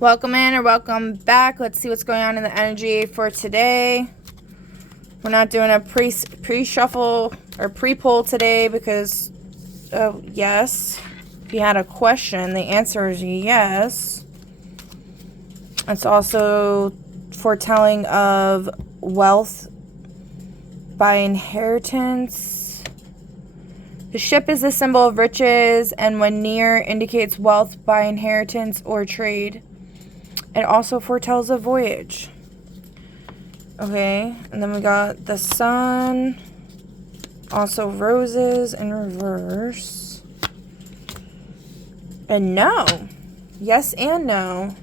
Welcome in or welcome back. Let's see what's going on in the energy for today. We're not doing a pre-shuffle or pre-pull today because, yes. If you had a question, the answer is yes. It's also foretelling of wealth by inheritance. The ship is a symbol of riches, and when near, indicates wealth by inheritance or trade. It also foretells a voyage. Okay, and then we got the sun. Also roses in reverse. And no. Yes and no.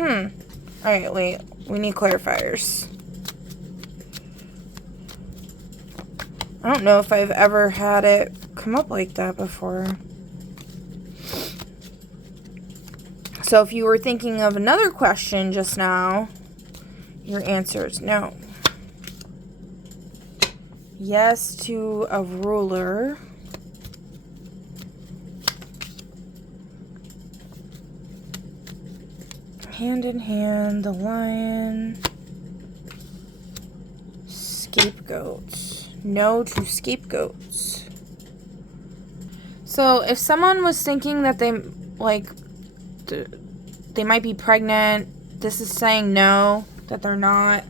Alright, wait. We need clarifiers. I don't know if I've ever had it come up like that before. So if you were thinking of another question just now, your answer is no. Yes to a ruler. Hand in hand, the lion. Scapegoats. No to scapegoats. So if someone was thinking that they might be pregnant, this is saying no, that they're not.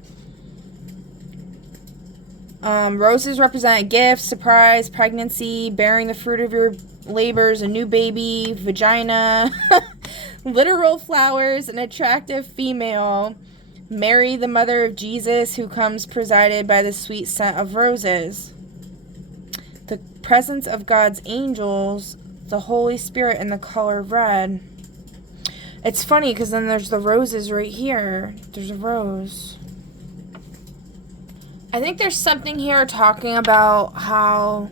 Roses represent a gift, surprise, pregnancy, bearing the fruit of your labors, a new baby, vagina, literal flowers, an attractive female. Mary, the mother of Jesus, who comes presided by the sweet scent of roses. The presence of God's angels, the Holy Spirit in the color red. It's funny because then there's the roses right here. There's a rose. I think there's something here talking about how,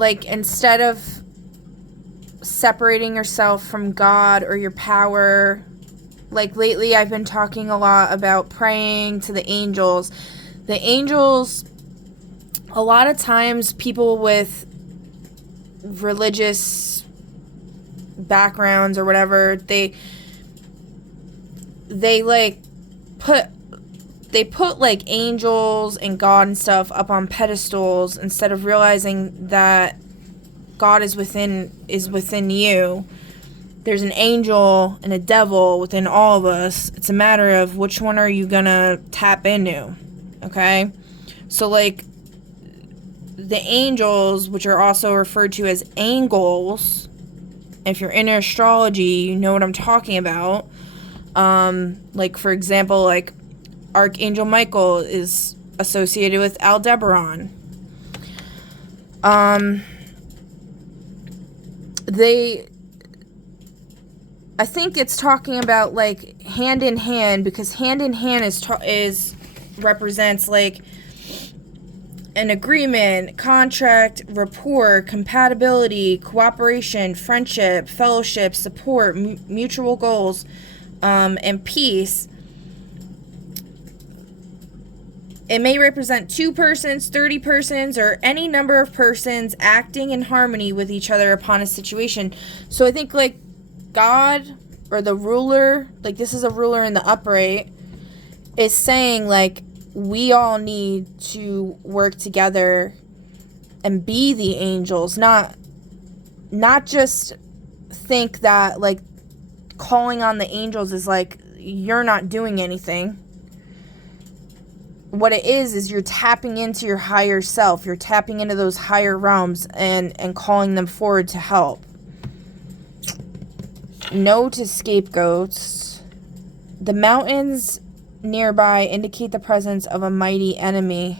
instead of separating yourself from God or your power, lately I've been talking a lot about praying to the angels. The angels, a lot of times people with religious backgrounds or whatever, they put angels and God and stuff up on pedestals instead of realizing that God is within you. There's an angel and a devil within all of us. It's a matter of which one are you gonna tap into, okay? So, the angels, which are also referred to as angles, if you're into astrology, you know what I'm talking about. For example, Archangel Michael is associated with Aldebaran. I think it's talking about hand in hand, because hand in hand represents an agreement, contract, rapport, compatibility, cooperation, friendship, fellowship, support, mutual goals, and peace. It may represent 2 persons, 30 persons, or any number of persons acting in harmony with each other upon a situation. So I think God, or the ruler, this is a ruler in the upright, is saying we all need to work together and be the angels, not just think that calling on the angels is you're not doing anything. What it is you're tapping into your higher self. You're tapping into those higher realms and calling them forward to help. No to scapegoats. The mountains nearby indicate the presence of a mighty enemy.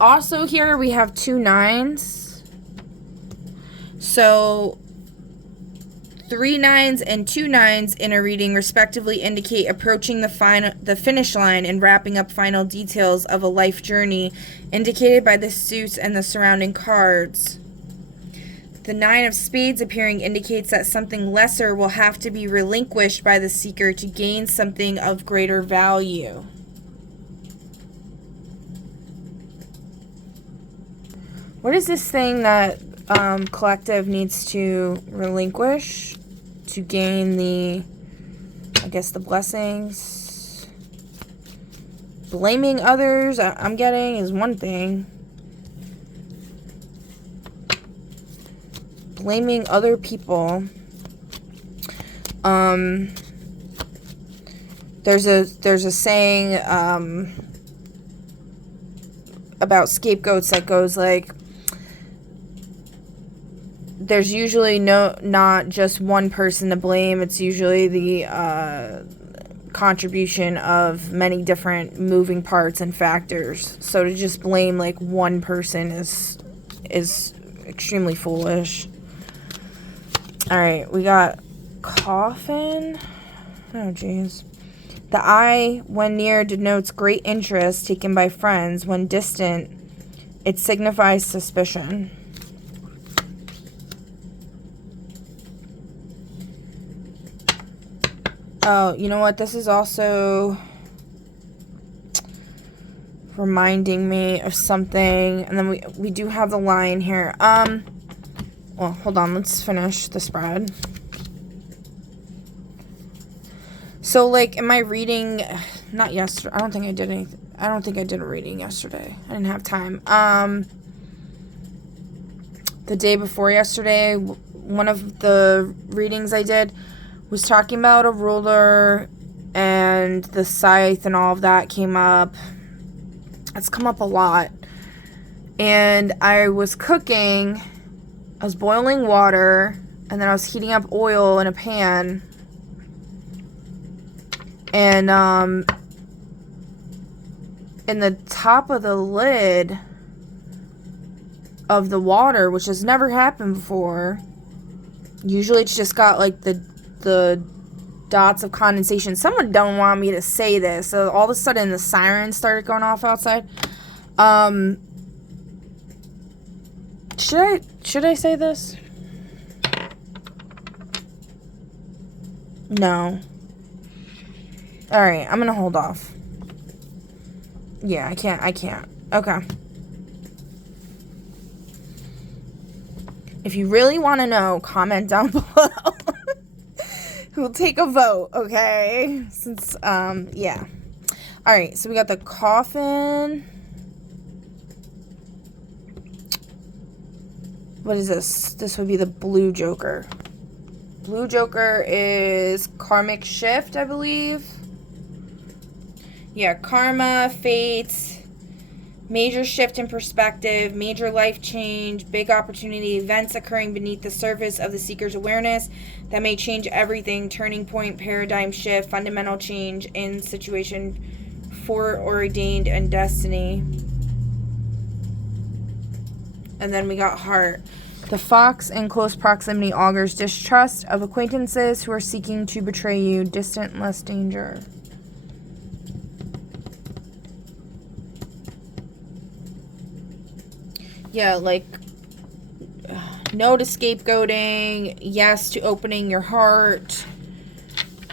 Also here we have 2 9s. So 3 9s and 2 9s in a reading respectively indicate approaching the finish line and wrapping up final details of a life journey indicated by the suits and the surrounding cards. The Nine of Spades appearing indicates that something lesser will have to be relinquished by the seeker to gain something of greater value. What is this thing that collective needs to relinquish to gain the, I guess, the blessings? Blaming others, I'm getting, is one thing. Blaming other people. There's a saying about scapegoats that goes like, there's usually not just one person to blame. It's usually the contribution of many different moving parts and factors. So to just blame like one person is extremely foolish. All right, we got coffin. Oh, jeez. The eye, when near, denotes great interest taken by friends. When distant, it signifies suspicion. Oh, you know what? This is also reminding me of something. And then we do have the line here. Well, hold on. Let's finish the spread. So, like, am I reading... Not yesterday. I don't think I did anything. I don't think I did a reading yesterday. I didn't have time. The day before yesterday, one of the readings I did was talking about a ruler, and the scythe and all of that came up. It's come up a lot. And I was cooking, I was boiling water, and then I was heating up oil in a pan. And in the top of the lid of the water, which has never happened before, usually it's just got like the dots of condensation. Someone don't want me to say this, so all of a sudden the sirens started going off outside. Should I say this? No. Alright, I'm gonna hold off. Yeah, I can't. Okay. If you really want to know, comment down below. We'll take a vote, okay? Since, yeah. Alright, so we got the coffin. What is this? This would be the blue joker. Blue joker is karmic shift, I believe. Yeah, karma, fate, major shift in perspective, major life change, big opportunity, events occurring beneath the surface of the seeker's awareness that may change everything, turning point, paradigm shift, fundamental change in situation, foreordained, and destiny. And then we got heart. The fox in close proximity augurs distrust of acquaintances who are seeking to betray you, distant, less danger. Yeah, like, no to scapegoating, yes to opening your heart.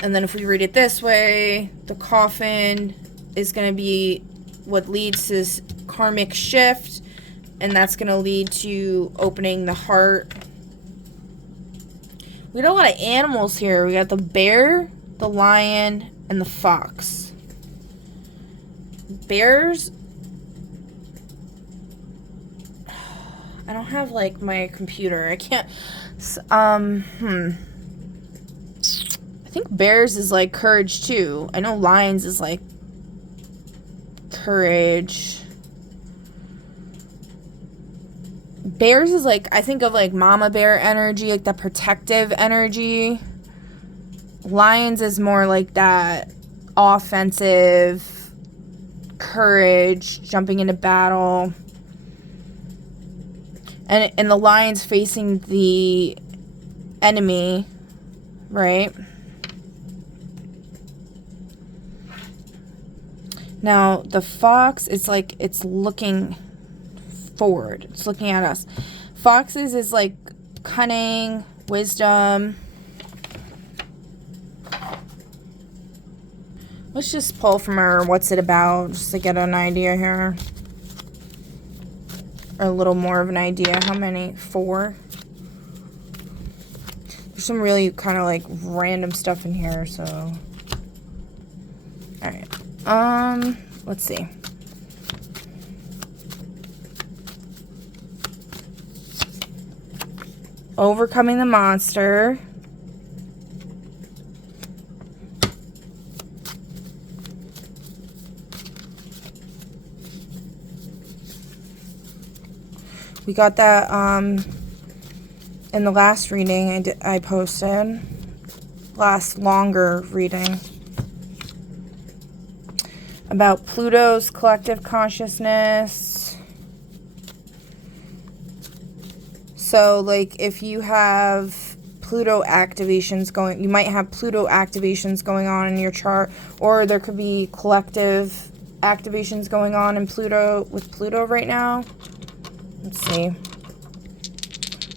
And then if we read it this way, the coffin is going to be what leads to this karmic shift, and that's going to lead to opening the heart. We got a lot of animals here. We got the bear, the lion, and the fox. Bears... I don't have, like, my computer. I can't... I think bears is, like, courage, too. I know lions is, like, courage. Bears is, like, I think of, like, mama bear energy, like, the protective energy. Lions is more like that offensive courage, jumping into battle. And the lion's facing the enemy, right? Now, the fox, it's like, it's looking forward. It's looking at us. Foxes is like cunning, wisdom. Let's just pull from her what's it about, just to get an idea here. Or a little more of an idea. How many? 4? There's some really kind of like random stuff in here, so. Alright. Let's see. Overcoming the monster. We got that in the last reading I posted. Last longer reading. About Pluto's collective consciousness. So, like, if you have Pluto activations going, you might have Pluto activations going on in your chart, or there could be collective activations going on in Pluto, with Pluto right now. Let's see.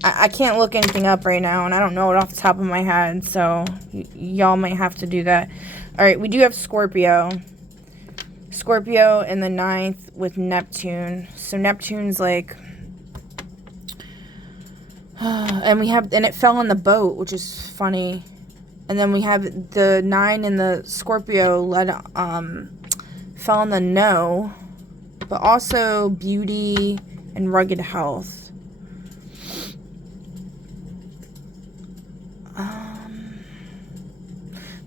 I can't look anything up right now, and I don't know it off the top of my head, so y'all might have to do that. Alright, we do have Scorpio. Scorpio in the 9th with Neptune. So Neptune's like... and it fell on the boat, which is funny. And then we have the 9 in the Scorpio fell on the no. But also beauty and rugged health.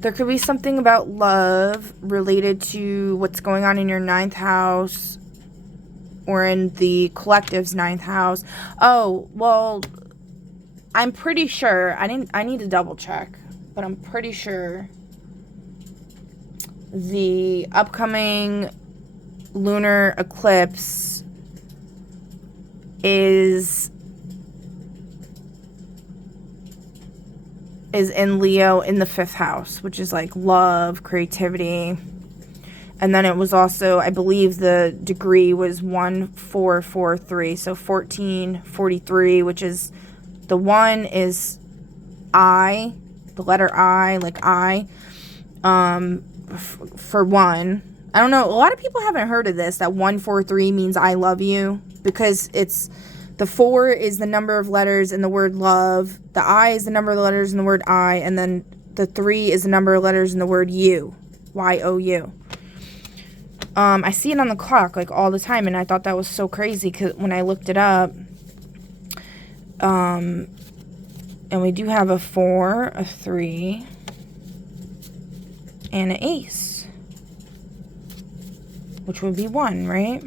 There could be something about love related to what's going on in your 9th house or in the collective's 9th house. Oh, well, I'm pretty sure, I need to double check, but I'm pretty sure the upcoming lunar eclipse is in Leo in the 5th house, which is like love, creativity. And then it was also, I believe the degree was 1443, so 1443, which is, the 1 is I, the letter I, like I, for 1. I don't know, a lot of people haven't heard of this, that 143 means I love you, because it's, the 4 is the number of letters in the word love, the I is the number of letters in the word I, and then the 3 is the number of letters in the word you, Y-O-U. I see it on the clock, like, all the time, and I thought that was so crazy, because when I looked it up, and we do have a 4, a 3, and an ace, which would be 1, right?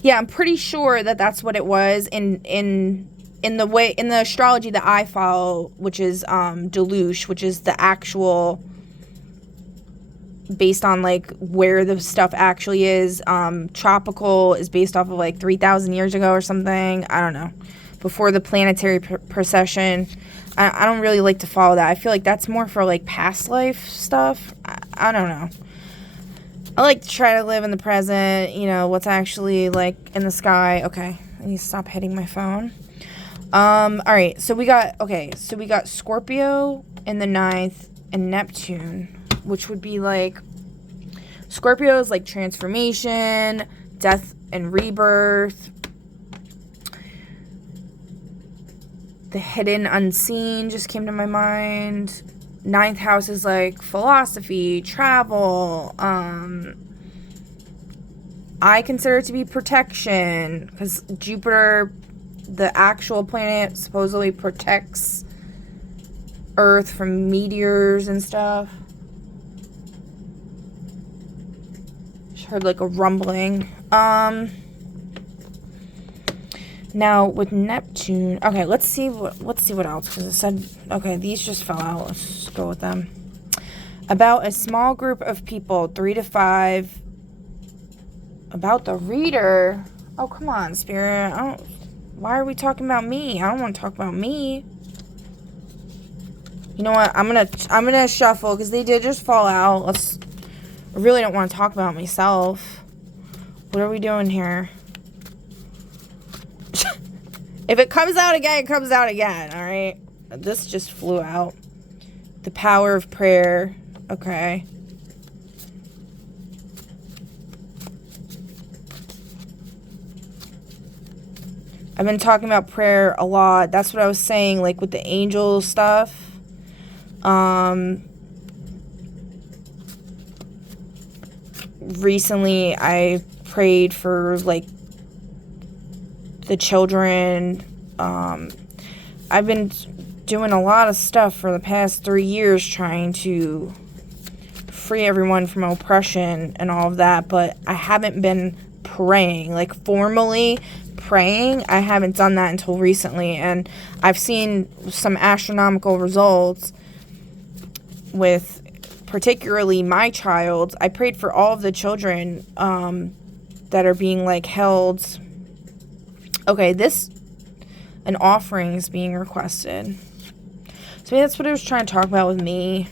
Yeah, I'm pretty sure that that's what it was in the astrology that I follow, which is Deluge, which is the actual, based on like where the stuff actually is. Tropical is based off of like 3,000 years ago or something. I don't know. Before the planetary precession. I don't really like to follow that. I feel like that's more for like past life stuff. I don't know. I like to try to live in the present, you know, what's actually, like, in the sky. Okay, I need to stop hitting my phone. Alright, so we got Scorpio in the 9th and Neptune, which would be, like, Scorpio is, like, transformation, death and rebirth, the hidden unseen just came to my mind. 9th house is like philosophy, travel. I consider it to be protection, because Jupiter, the actual planet, supposedly protects Earth from meteors and stuff. Just heard like a rumbling. Now with Neptune, okay, let's see what else, because it said, okay, these just fell out. Let's just go with them. About a small group of people, 3 to 5. About the reader. Oh, come on, Spirit. Why are we talking about me? I don't want to talk about me. You know what? I'm gonna shuffle, because they did just fall out. I really don't want to talk about myself. What are we doing here? If it comes out again, it comes out again, all right? This just flew out. The power of prayer. Okay. I've been talking about prayer a lot. That's what I was saying, like with the angel stuff. Recently I prayed for like the children. I've been doing a lot of stuff for the past 3 years trying to free everyone from oppression and all of that, but I haven't been praying, like formally praying. I haven't done that until recently, and I've seen some astronomical results with particularly my child. I prayed for all of the children that are being like held. Okay, an offering is being requested. So maybe that's what I was trying to talk about with me.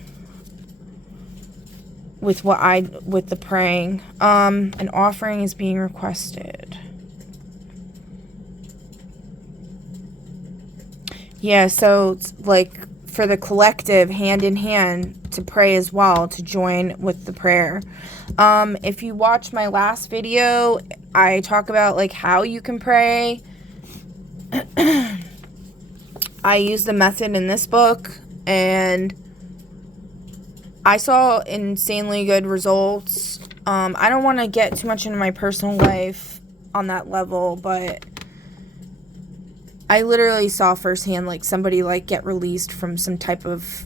With the praying. An offering is being requested. Yeah, so it's like for the collective, hand in hand, to pray as well, to join with the prayer. If you watch my last video, I talk about like how you can pray. I use the method in this book, and I saw insanely good results. I don't want to get too much into my personal life on that level, but I literally saw firsthand like somebody like get released from some type of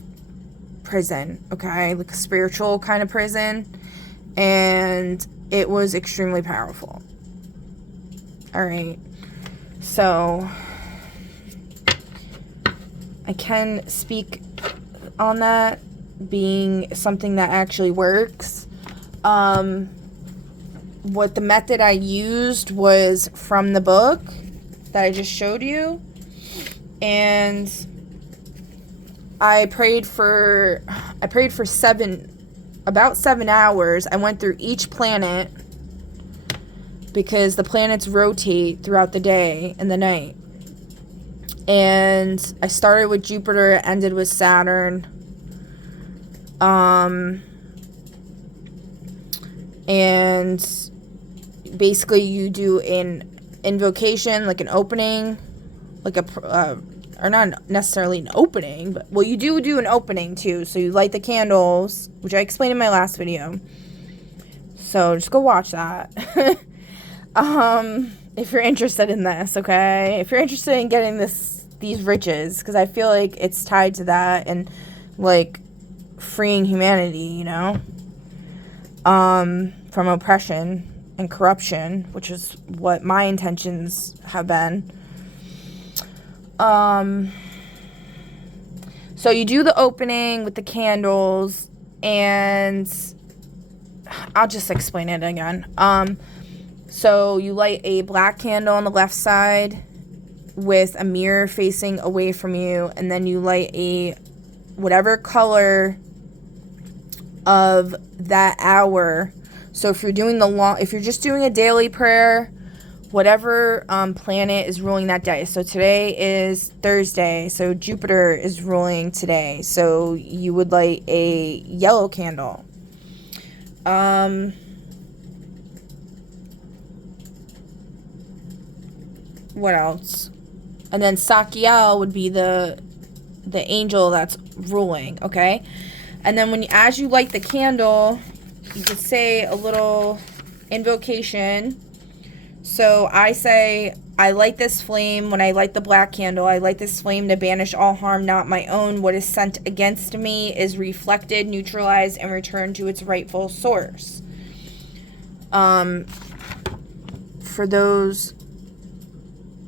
prison, okay? Like a spiritual kind of prison, and it was extremely powerful. All right. So I can speak on that being something that actually works. What the method I used was from the book that I just showed you, and I prayed for about 7 hours. I went through each planet because the planets rotate throughout the day and the night. And I started with Jupiter, ended with Saturn. And basically you do an invocation, like an opening, like or not necessarily an opening, but, well, you do an opening too. So you light the candles, which I explained in my last video. So just go watch that. If you're interested in this, okay? If you're interested in getting these riches, because I feel like it's tied to that and, like, freeing humanity, you know? From oppression and corruption, which is what my intentions have been. So you do the opening with the candles, and I'll just explain it again. So you light a black candle on the left side with a mirror facing away from you, and then you light a whatever color of that hour. So if you're doing if you're just doing a daily prayer, whatever planet is ruling that day. So today is Thursday, so Jupiter is ruling today. So you would light a yellow candle. What else? And then Sakiel would be the angel that's ruling, okay? And then as you light the candle, you could say a little invocation. So I say, I light this flame. When I light the black candle, I light this flame to banish all harm, not my own. What is sent against me is reflected, neutralized, and returned to its rightful source. For those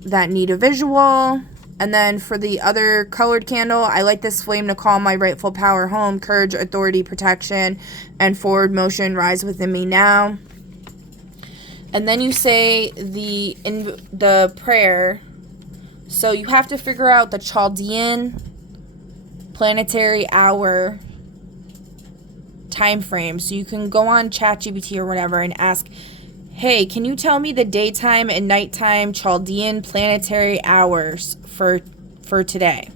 that need a visual. And then for the other colored candle, I light this flame to call my rightful power home. Courage, authority, protection, and forward motion rise within me now. And then you say the prayer. So you have to figure out the Chaldean planetary hour time frame. So you can go on ChatGPT or whatever and ask, Hey, can you tell me the daytime and nighttime Chaldean planetary hours for today?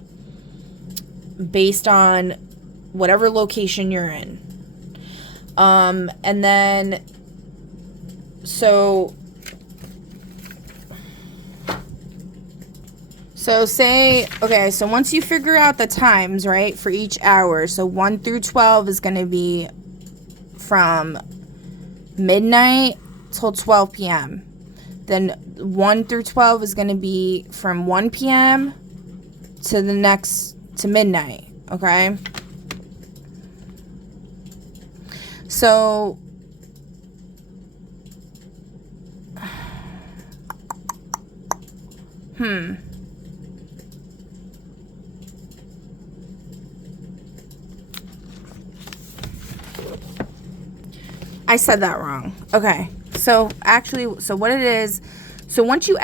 Based on whatever location you're in. And then, so say, okay, so once you figure out the times, right, for each hour, so 1 through 12 is going to be from midnight till 12 p.m. Then 1 through 12 is going to be from 1 p.m. to midnight, okay? So I said that wrong. Okay. So actually, so what it is, so once you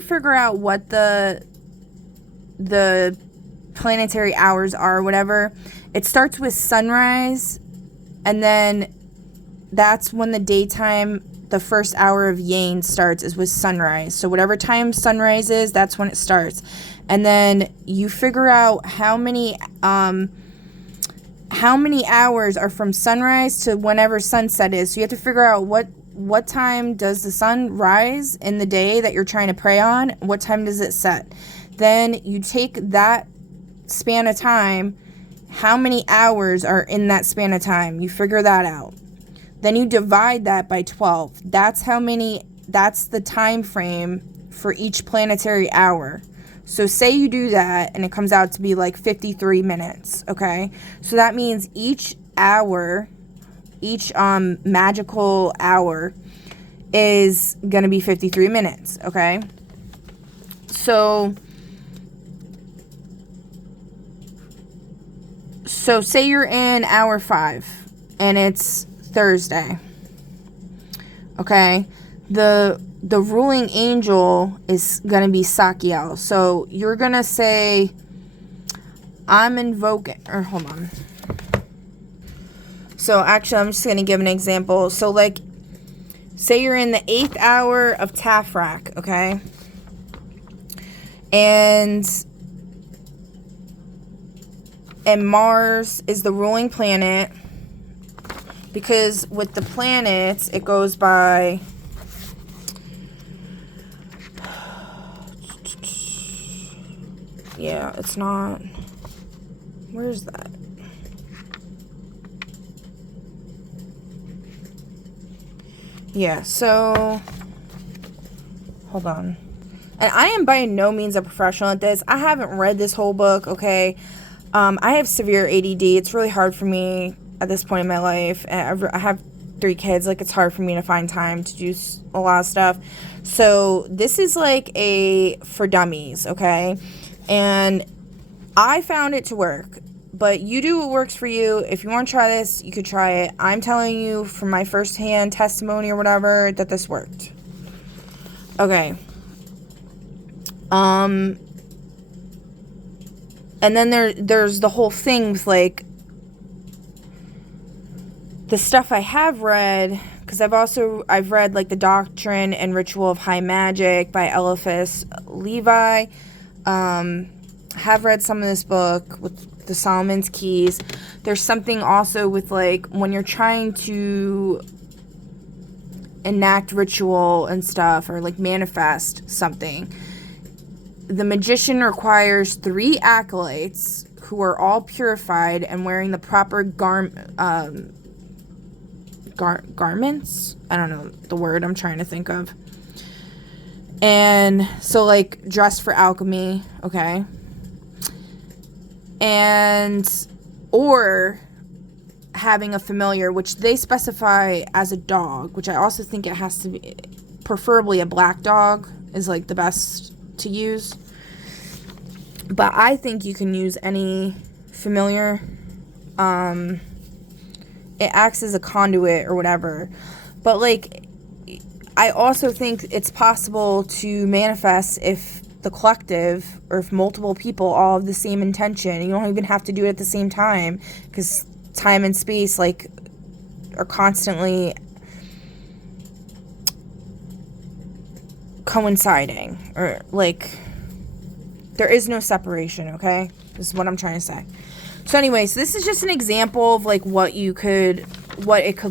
figure out what the planetary hours are, whatever, it starts with sunrise, and then that's when the daytime, the first hour of Yane starts, is with sunrise. So whatever time sunrise is, that's when it starts. And then you figure out how many hours are from sunrise to whenever sunset is. So you have to figure out what time does the sun rise in the day that you're trying to pray on, what time does it set. Then you take that span of time, how many hours are in that span of time. You figure that out. Then you divide that by 12. That's the time frame for each planetary hour. So say you do that and it comes out to be like 53 minutes, okay? So that means each hour, each magical hour is going to be 53 minutes, okay? So say you're in hour 5 and it's Thursday, okay? The ruling angel is going to be Sakiel. So you're going to say, I'm invoking, or hold on. So actually, I'm just going to give an example. So like, say you're in the 8th hour of Tafrak, okay? And Mars is the ruling planet, because with the planets, it goes by, yeah, it's not, where's that? Yeah, so, hold on. And I am by no means a professional at this. I haven't read this whole book, okay? I have severe ADD. It's really hard for me at this point in my life. And I have 3 kids. Like, it's hard for me to find time to do a lot of stuff. So this is like for dummies, okay? And I found it to work. But you do what works for you. If you want to try this, you could try it. I'm telling you from my firsthand testimony or whatever that this worked. Okay. And then there's the whole thing with, like, the stuff I have read, because I've read, like, The Doctrine and Ritual of High Magic by Eliphas Levi. Have read some of this book with the Solomon's Keys. There's something also with, like, when you're trying to enact ritual and stuff, or, like, manifest something, the magician requires 3 acolytes who are all purified and wearing the proper garments. I don't know the word I'm trying to think of. And so, like, dressed for alchemy, okay? Or having a familiar, which they specify as a dog, which I also think it has to be, preferably a black dog is, like, the best to use. But I think you can use any familiar. It acts as a conduit or whatever. But, like, I also think it's possible to manifest if the collective, or if multiple people all have the same intention. You don't even have to do it at the same time, because time and space, like, are constantly coinciding, or like there is no separation, okay? This is what I'm trying to say. So anyways, this is just an example of like what it could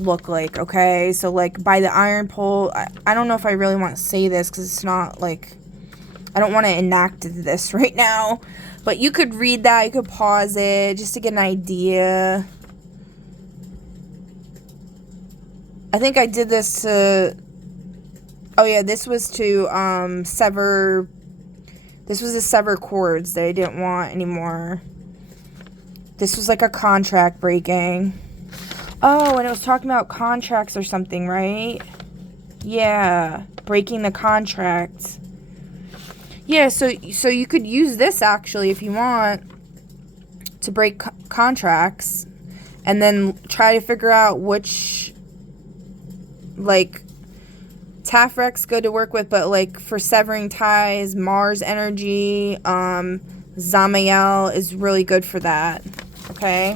look like, okay? So like by the iron pole, I don't know if I really want to say this because it's not like, I don't want to enact this right now, but you could read that, you could pause it just to get an idea. I think I did this to, oh yeah, this was to sever, this was to sever cords that I didn't want anymore. This was like a contract breaking. Oh, and it was talking about contracts or something, right? Yeah, breaking the contract. Yeah, so you could use this actually if you want to break contracts, and then try to figure out which, like, Tafrek's good to work with, but like for severing ties, Mars energy, Zamael is really good for that. Okay.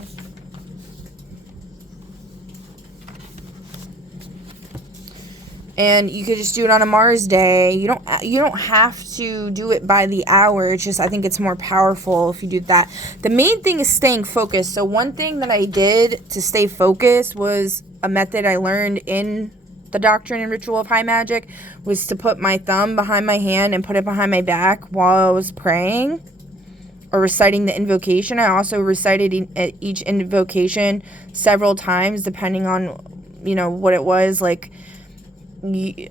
And you could just do it on a Mars day. You don't have to do it by the hour. It's just, I think it's more powerful if you do that. The main thing is staying focused. So one thing that I did to stay focused was a method I learned in the Doctrine and Ritual of High Magic, was to put my thumb behind my hand and put it behind my back while I was praying or reciting the invocation. I also recited each invocation several times depending on, what it was. Like,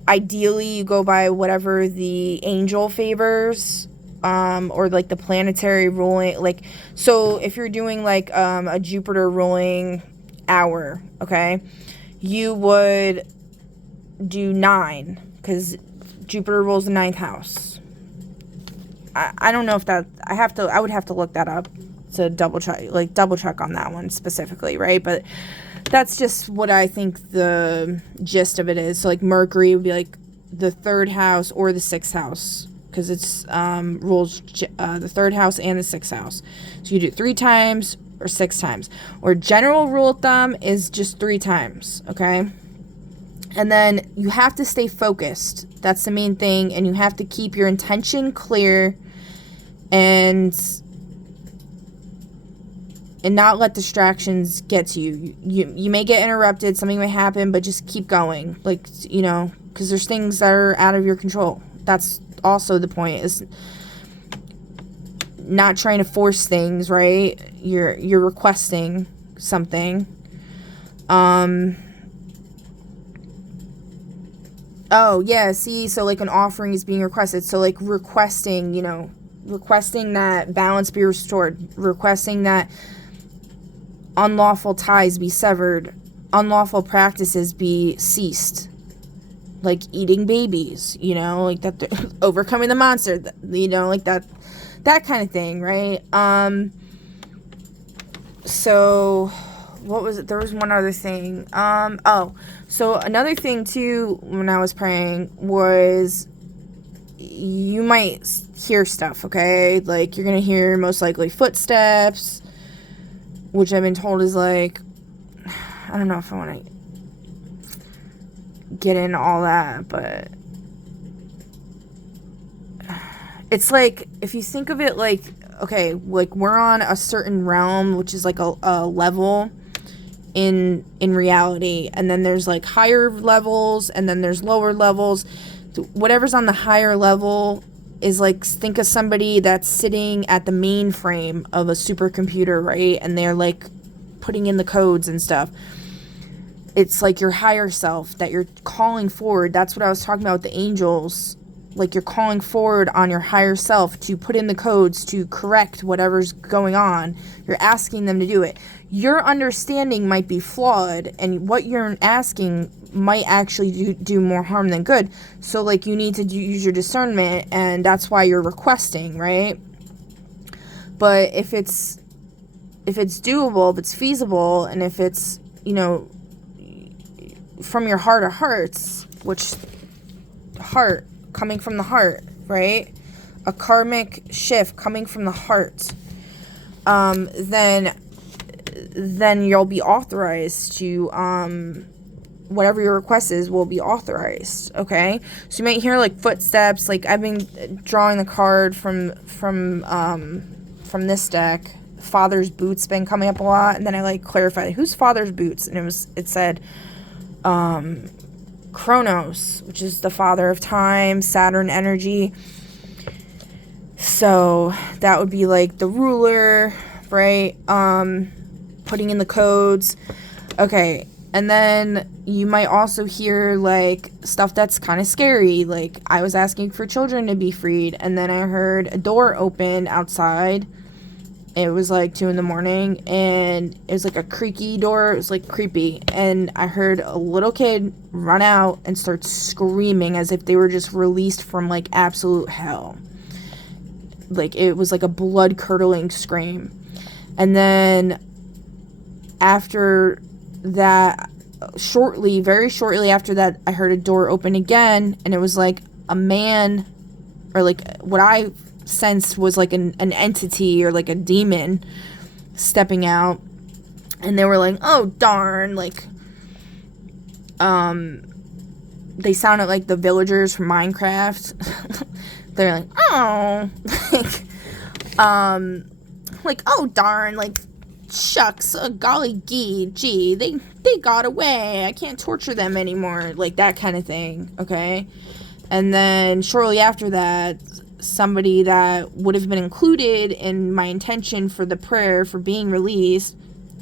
ideally you go by whatever the angel favors, or like the planetary ruling. Like, so if you're doing like a Jupiter ruling hour, okay, you would do 9 because Jupiter rules the 9th house. I don't know if that, I would have to look that up to double check on that one specifically, right? But that's just what I think the gist of it is. So like Mercury would be like the 3rd house or the 6th house, because it's rules the 3rd house and the 6th house. So you do 3 times or 6 times. Or general rule of thumb is just 3 times, okay? And then you have to stay focused. That's the main thing. And you have to keep your intention clear and not let distractions get to you. You may get interrupted, something may happen, but just keep going. Like, because there's things that are out of your control. That's also the point, is not trying to force things, right? You're requesting something. Oh, yeah, see, so like an offering is being requested. So like requesting that balance be restored, requesting that unlawful ties be severed, unlawful practices be ceased, like eating babies, like that, overcoming the monster, like that kind of thing, right? So what was it? There was one other thing. So another thing too, when I was praying, was you might hear stuff, okay? Like, you're gonna hear most likely footsteps, which I've been told is like, I don't know if I want to get into all that, but it's like, if you think of it like, okay, like we're on a certain realm, which is like a level in reality, and then there's like higher levels, and then there's lower levels. Whatever's on the higher level is like, think of somebody that's sitting at the mainframe of a supercomputer, right? And they're like putting in the codes and stuff. It's like your higher self that you're calling forward. That's what I was talking about with the angels. Like, you're calling forward on your higher self to put in the codes to correct whatever's going on. You're asking them to do it. Your understanding might be flawed, and what you're asking might actually do more harm than good. So, like, you need to use your discernment, and that's why you're requesting, right? But if it's doable, if it's feasible, and if it's, from your heart of hearts, which heart, coming from the heart, right? A karmic shift coming from the heart, then you'll be authorized to whatever your request is will be authorized, okay? So you might hear, like, footsteps. Like, I've been drawing the card from this deck. Father's boots been coming up a lot, and then I, like, clarified who's Father's boots, and it said Kronos, which is the father of time, Saturn energy. So that would be, like, the ruler, right? Putting in the codes. Okay, and then you might also hear, like, stuff that's kind of scary. Like, I was asking for children to be freed, and then I heard a door open outside. It was, like, 2 a.m, and it was, like, a creaky door. It was, like, creepy. And I heard a little kid run out and start screaming as if they were just released from, like, absolute hell. Like, it was, like, a blood-curdling scream. And then after that, very shortly after that, I heard a door open again, and it was like a man, or like what I sensed was like an entity or like a demon stepping out, and they were like, oh darn, like they sounded like the villagers from Minecraft. They're like, oh, like, oh darn, like, shucks, golly gee, they got away, I can't torture them anymore, like that kind of thing, okay? And then shortly after that, somebody that would have been included in my intention for the prayer for being released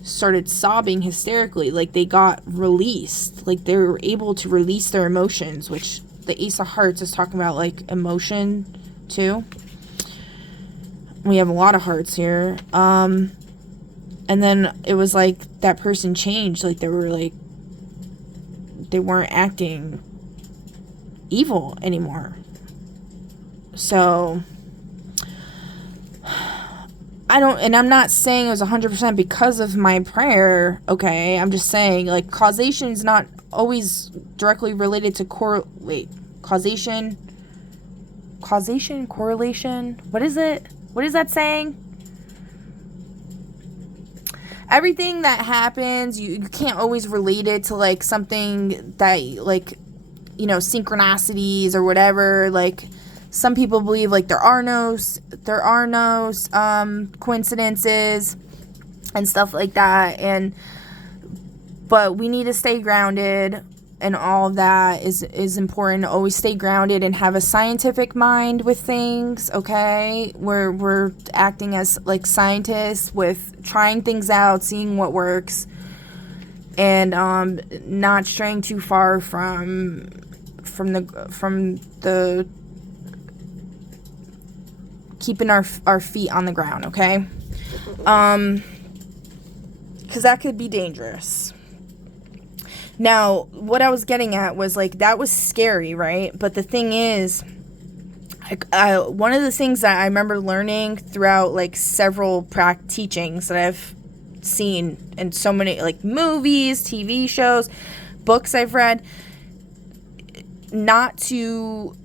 started sobbing hysterically, like they got released, like they were able to release their emotions, which the Ace of Hearts is talking about, like, emotion too. We have a lot of hearts here. And then it was like that person changed. Like, they weren't acting evil anymore. So, I'm not saying it was 100% because of my prayer, okay? I'm just saying, like, causation is not always directly related to causation, correlation, what is it? What is that saying? Everything that happens, you can't always relate it to, like, something that, like, you know, synchronicities or whatever. Like, some people believe, like, there are no coincidences and stuff like that. But we need to stay grounded, and all of that is important. Always stay grounded and have a scientific mind with things, okay? We're acting as, like, scientists with trying things out, seeing what works, and not straying too far from the keeping our feet on the ground, okay? Because that could be dangerous. Now, what I was getting at was, like, that was scary, right? But the thing is, one of the things that I remember learning throughout, like, several teachings that I've seen in so many, like, movies, TV shows, books I've read, not to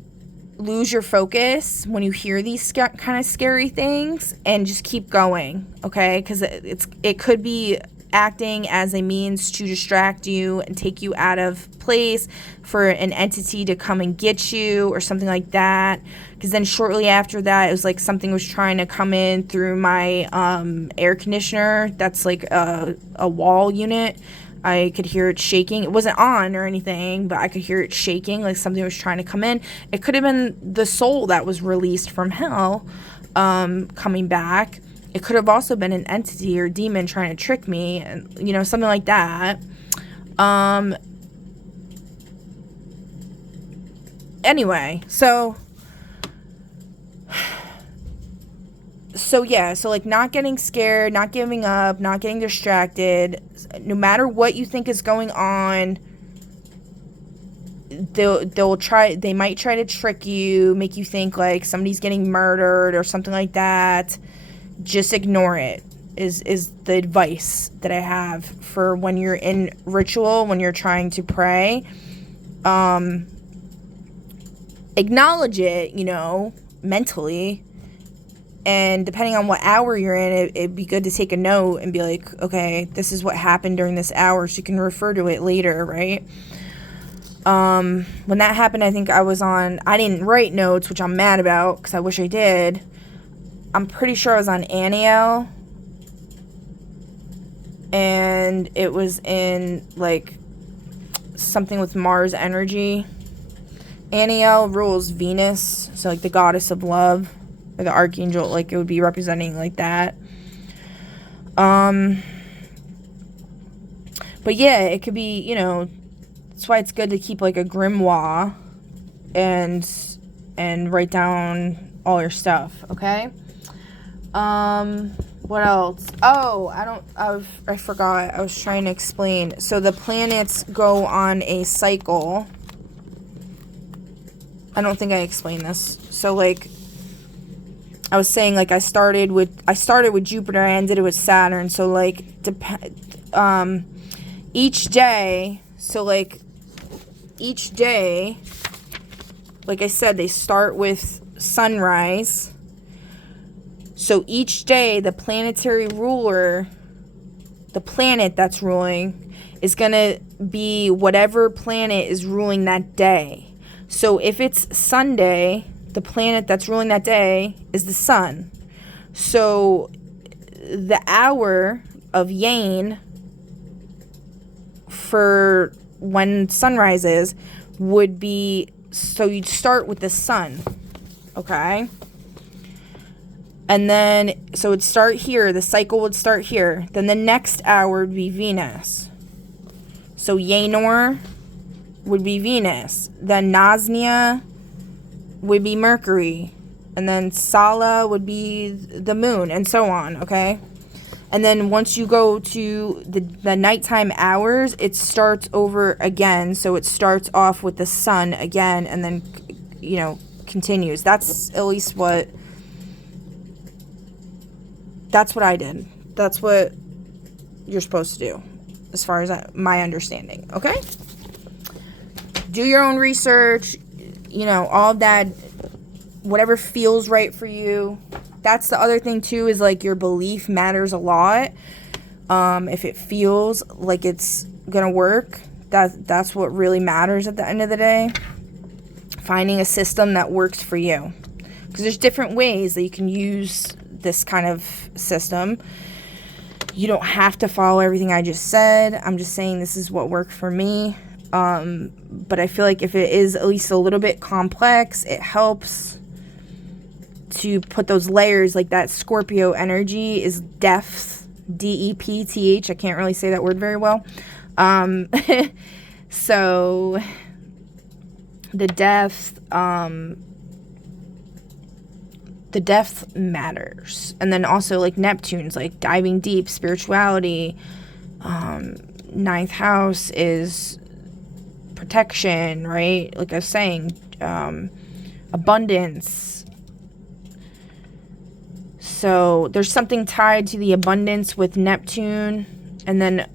lose your focus when you hear these kind of scary things, and just keep going, okay? Because it could be acting as a means to distract you and take you out of place for an entity to come and get you or something like that. Because then shortly after that, it was like something was trying to come in through my air conditioner. That's like a wall unit. I could hear it shaking. It wasn't on or anything, but I could hear it shaking, like something was trying to come in. It could have been the soul that was released from hell coming back. It could have also been an entity or demon trying to trick me, and, you know, something like that. Anyway, so yeah, so, like, not getting scared, not giving up, not getting distracted. No matter what you think is going on, they might try to trick you, make you think, like, somebody's getting murdered or something like that. Just ignore it, is the advice that I have for when you're in ritual, when you're trying to pray. Acknowledge it, you know, mentally, And depending on what hour you're in, it'd be good to take a note and be like, okay, this is what happened during this hour, so you can refer to it later, right? When that happened, I think I didn't write notes, which I'm mad about, because I wish I did. I'm pretty sure I was on Aniel, and it was in, like, something with Mars energy. Aniel rules Venus, so, like, the goddess of love, or the archangel, like, it would be representing, like, that. But, yeah, it could be, you know, that's why it's good to keep, like, a grimoire and write down all your stuff, okay? What else? Oh, I forgot. I was trying to explain. So the planets go on a cycle. I don't think I explained this. So, like, I was saying, like, I started with Jupiter, I ended it with Saturn. So, like, each day, like I said, they start with sunrise. So each day, the planetary ruler, the planet that's ruling, is going to be whatever planet is ruling that day. So if it's Sunday, the planet that's ruling that day is the sun. So the hour of Yin for when sunrise is would be, so you'd start with the sun, okay? And then, so it'd start here, the cycle would start here. Then the next hour would be Venus. So Yanor would be Venus. Then Nasnia would be Mercury. And then Sala would be the moon, and so on, okay? And then once you go to the nighttime hours, it starts over again. So it starts off with the sun again, and then, you know, continues. That's at least what I did. That's what you're supposed to do, as far as my understanding, okay? Do your own research, you know, all of that, whatever feels right for you. That's the other thing, too, is, like, your belief matters a lot. If it feels like it's gonna work, that's what really matters at the end of the day. Finding a system that works for you. Because there's different ways that you can use this kind of system. You don't have to follow everything I just said. I'm just saying this is what worked for me. But I feel like if it is at least a little bit complex, it helps to put those layers. Like that Scorpio energy is depth, D-E-P-T-H. I can't really say that word very well. So the depth matters. And then also, like, Neptune's, like, diving deep, spirituality. Ninth house is protection, right? Like I was saying, abundance. So there's something tied to the abundance with Neptune, and then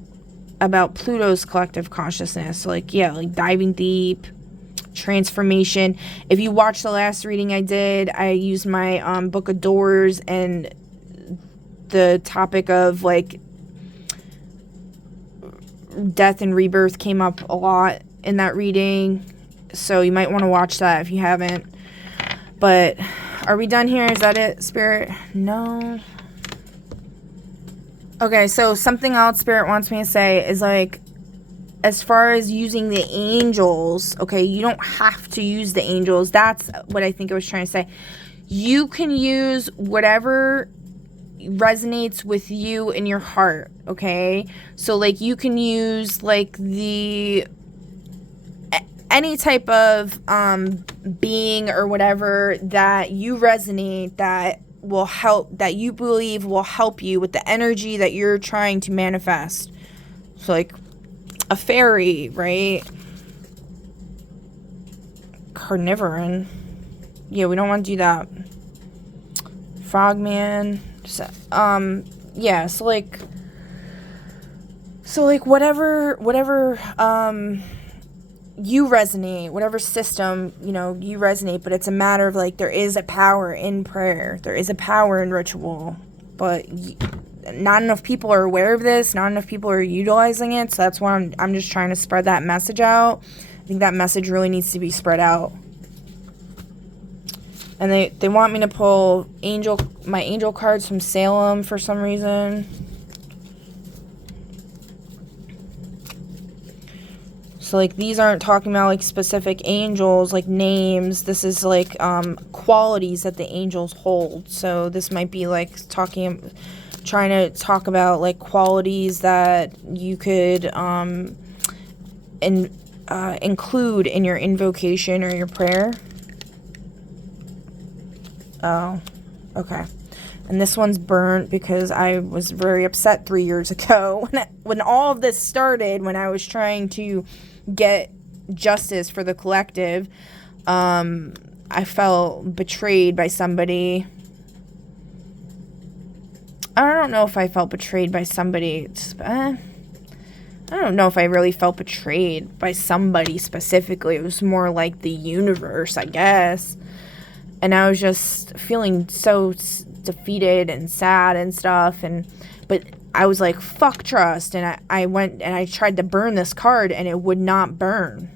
about Pluto's collective consciousness. So, like, yeah, like diving deep, transformation. If you watched the last reading I did, I used my Book of Doors, and the topic of, like, death and rebirth came up a lot in that reading, so you might want to watch that if you haven't. But are we done here? Is that it, Spirit? No. Okay, so something else Spirit wants me to say is, like, as far as using the angels, okay, you don't have to use the angels. That's what I think I was trying to say. You can use whatever resonates with you in your heart, okay? So, like, you can use, like, any type of being or whatever that you resonate, that will help, that you believe will help you with the energy that you're trying to manifest. So, like, a fairy, right? Carnivoran. Yeah, we don't want to do that. Frogman. So, yeah, so whatever, you resonate, whatever system, you resonate, but it's a matter of, like, there is a power in prayer. There is a power in ritual, but not enough people are aware of this. Not enough people are utilizing it, so that's why I'm just trying to spread that message out. I think that message really needs to be spread out. And they want me to pull my angel cards from Salem for some reason. So, like, these aren't talking about, like, specific angels, like, names. This is, like, qualities that the angels hold. So this might be, like, trying to talk about, like, qualities that you could include in your invocation or your prayer. Oh, okay. And this one's burnt because I was very upset 3 years ago when all of this started, when I was trying to get justice for the collective. I felt betrayed by somebody. I don't know if I felt betrayed by somebody. I don't know if I really felt betrayed by somebody specifically. It was more like the universe, I guess. And I was just feeling so defeated and sad and stuff. But I was like, fuck trust. And I went and I tried to burn this card, and it would not burn.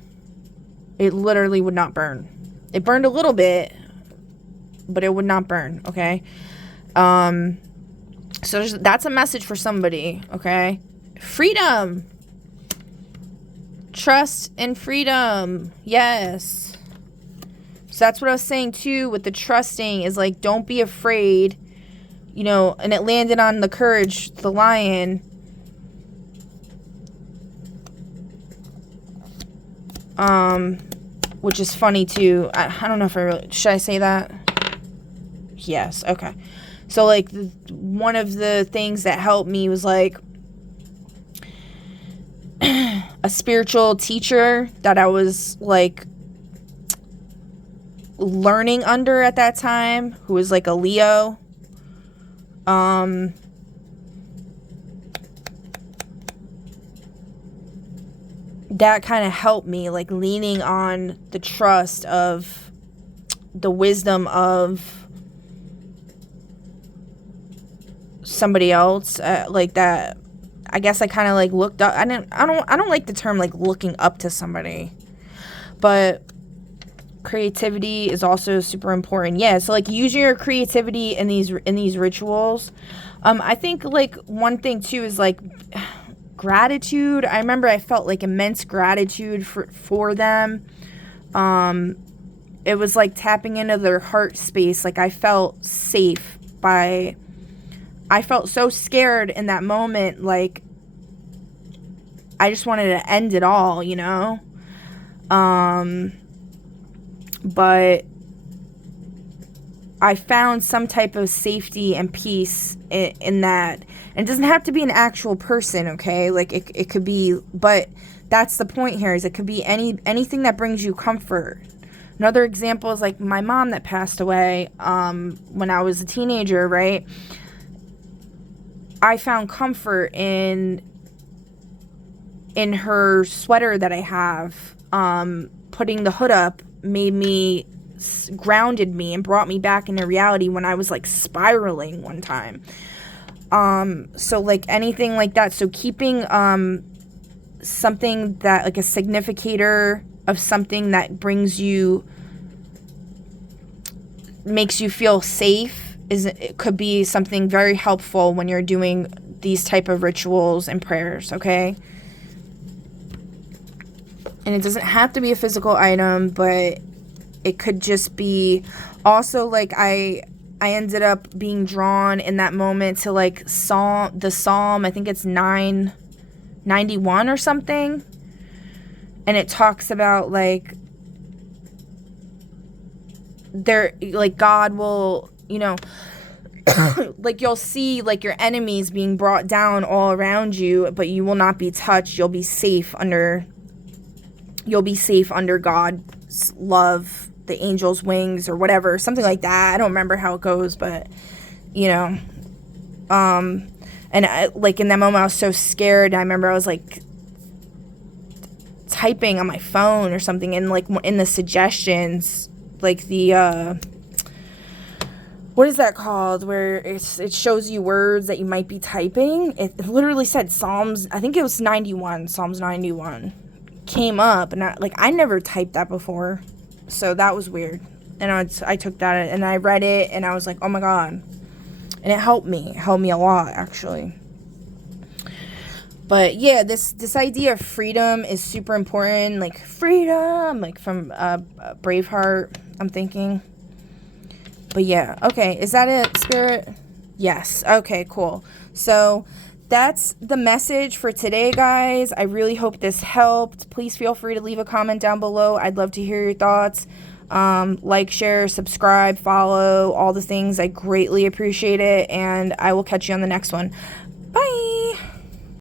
It literally would not burn. It burned a little bit, but it would not burn, okay? So that's a message for somebody, okay? Freedom. Trust and freedom. Yes. So that's what I was saying, too, with the trusting is, like, don't be afraid, and it landed on the courage, the lion. Which is funny, too. I don't know if I really... Should I say that? Yes, okay. So, like, one of the things that helped me was, like, a spiritual teacher that I was, like, learning under at that time, who was, like, a Leo. That kind of helped me, like, leaning on the trust of the wisdom of somebody else, like that. I guess I kind of, like, looked up. I don't like the term, like, looking up to somebody, but creativity is also super important. Yeah, so, like, using your creativity in these rituals. I think, like, one thing too is, like, gratitude. I remember I felt, like, immense gratitude for them. It was like tapping into their heart space. Like, I felt safe I felt so scared in that moment, like, I just wanted to end it all, but I found some type of safety and peace in that. And it doesn't have to be an actual person, okay? Like, it could be, but that's the point here, is it could be anything that brings you comfort. Another example is, like, my mom that passed away when I was a teenager, right? I found comfort in her sweater that I have. Putting the hood up grounded me and brought me back into reality when I was, like, spiraling one time. So, like, anything like that. So keeping something that, like, a significator of something that makes you feel safe, it could be something very helpful when you're doing these type of rituals and prayers, okay? And it doesn't have to be a physical item, but it could just be also, like, I ended up being drawn in that moment to, like, the Psalm, I think it's 991 or something. And it talks about, like, God will, like, you'll see, like, your enemies being brought down all around you, but you will not be touched. You'll be safe under God's love, the angel's wings, or whatever, something like that. I don't remember how it goes, but, and like, in that moment, I was so scared. I remember I was, like, typing on my phone or something, and like in the suggestions, like the what is that called, where it shows you words that you might be typing, it literally said Psalms, I think it was Psalms 91 came up, and I never typed that before, so that was weird. And I took that and I read it, and I was like, oh my God. And it helped me a lot, actually. But yeah, this idea of freedom is super important. Like freedom, like from Braveheart, I'm thinking. But yeah, okay, is that it, Spirit? Yes. Okay, cool. So that's the message for today, guys. I really hope this helped. Please feel free to leave a comment down below. I'd love to hear your thoughts. Like, share, subscribe, follow, all the things. I greatly appreciate it, and I will catch you on the next one. Bye.